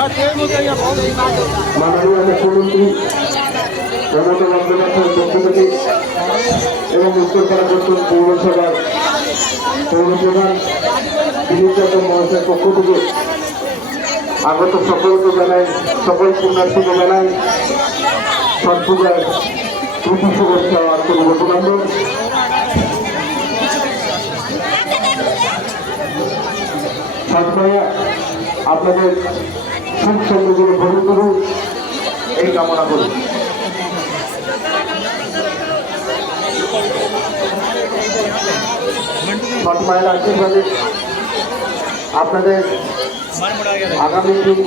মাননীয় মুখ্যমন্ত্রী মমতা বন্দ্যোপাধ্যায়ের পক্ষ থেকে এবং উত্তরপাড়া দক্ষিণ পৌরসভার পৌরপ্রধান দিলীপ চন্দ্র মহাশয়ের পক্ষ থেকে আগত সকলকে জানাই, সকল পুণ্যার্থীকে জানাই ছট পূজার প্রীতি শুভেচ্ছা আন্তরিক অভিনন্দন। সন্ধ্যা আপনাদের সুখ সমৃদ্ধির ভরি করুন। এই কামনা করি ছট মায়ের আশীর্বাদে আপনাদের আগামী দিন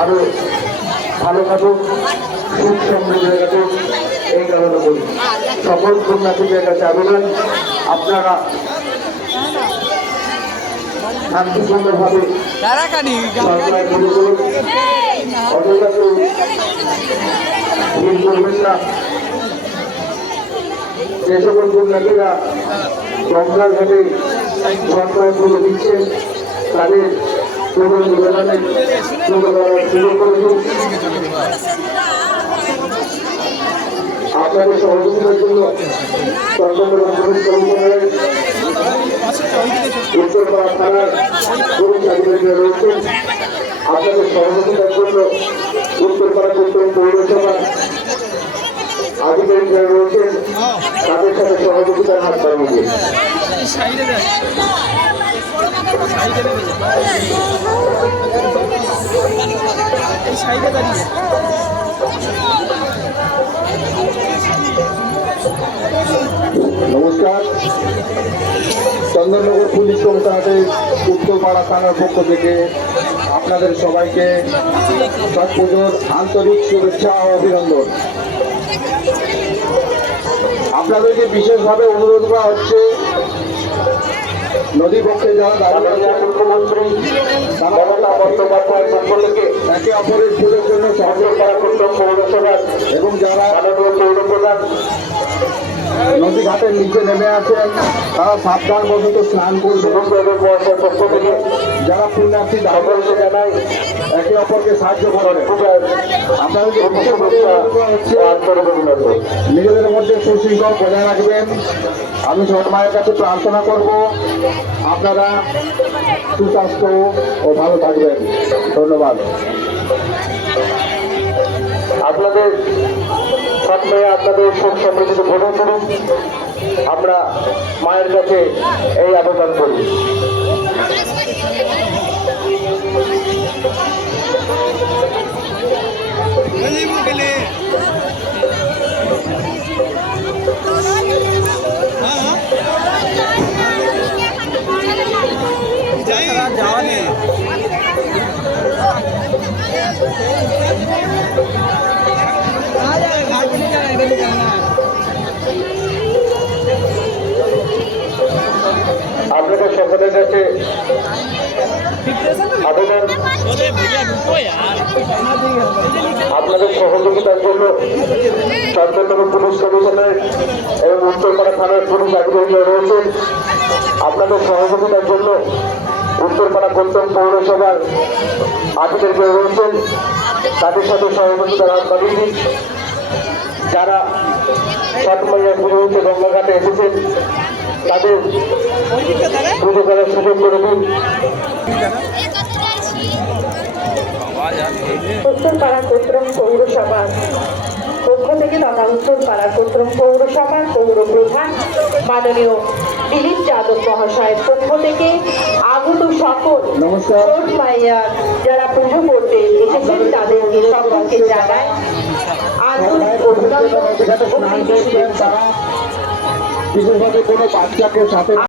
আরও ভালো কাটুক সুখ সমৃদ্ধ এই কামনা করি। সকল কন্যাথীদের কাছে আবেদন। আপনারা শান্তিপূর্ণভাবে শুরু করবেন না যে সকল কন্যাকেরা গঙ্গার ঘাটে সরকার পুজো দিচ্ছেন তাদের পুজো নিবেদনে পুজো করার সুযোগ করে দিন আপনাদের সহযোগিতার জন্য কমিশনারের উত্তরপাড়া থানার পুলিশ আধিকারিকরা রয়েছেন আপনাদের সহযোগিতার জন্য উত্তরপাড়া উত্তর পৌরসভা আধিকারিকরা রয়েছেন তাদের সাথে সহযোগিতার হাত বাড়িয়ে সাইডে নমস্কার। চন্দননগর পুলিশ কমিশনারের উত্তরপাড়া থানার পক্ষ থেকে আপনাদের সবাইকে ছট পুজোর আন্তরিক শুভেচ্ছা ও অভিনন্দন। আপনাদেরকে বিশেষভাবে অনুরোধ করা হচ্ছে নদী পক্ষে যারা দাঁড়িয়ে মুখ্যমন্ত্রী মমতা একে অপরের পুজোর জন্য সহযোগ করা পৌরসভার এবং যারা পৌরপ্রধান নদী ঘাটের নিচে নেমে আসেন তারা সাবধান বশত স্নান করবে পক্ষ থেকে যারা পুণ্যার্থী সকলকে জানাই একে অপরকে সাহায্য করবে আপনাদের নিজেদের মধ্যে সুশৃঙ্খল বজায় রাখবেন। আমি মায়ের কাছে প্রার্থনা করব, আপনারা সুস্বাস্থ্য ও ভালো থাকবেন। ধন্যবাদ। আপনাদের সব মেয়ে আপনাদের সুখ সমৃদ্ধিতে ভোজন করুন। আমরা মায়ের কাছে এই আবেদন করি। নেই। আপনাদের সকলের কাছে আবেদন। আপনাদের সহযোগিতার জন্য চন্দ্রনগর পুলিশ কমিশনার এবং উত্তরপাড়া থানার পুলিশ আধিকারিকরা রয়েছেন। আপনাদের সহযোগিতার জন্য উত্তরপাড়া কলকাতা পৌরসভার আধিকারিকরা রয়েছেন। তাদের সাথে সহযোগিতার হাত যারা ছটমাইয়া পুজো হতে গঙ্গাঘাটে এসেছেন তাদের পুজো করার সুযোগ করে দিন উত্তরপাড়া কোত্রম পৌরসভার পক্ষ থেকে তথা উত্তরপাড়া কোত্রম পৌরসভার পৌর প্রধান মাননীয় দিলীপ যাদব মহাশয়ের পক্ষ থেকে আগত সকল নমস্কার। যারা পুজো করতে এসেছেন তাদেরকে সকলকে জানায় অভিনন্দন ও প্রীতি শুভেচ্ছা। তারা বিশেষভাবে কোনো বাচ্চাকে সাথে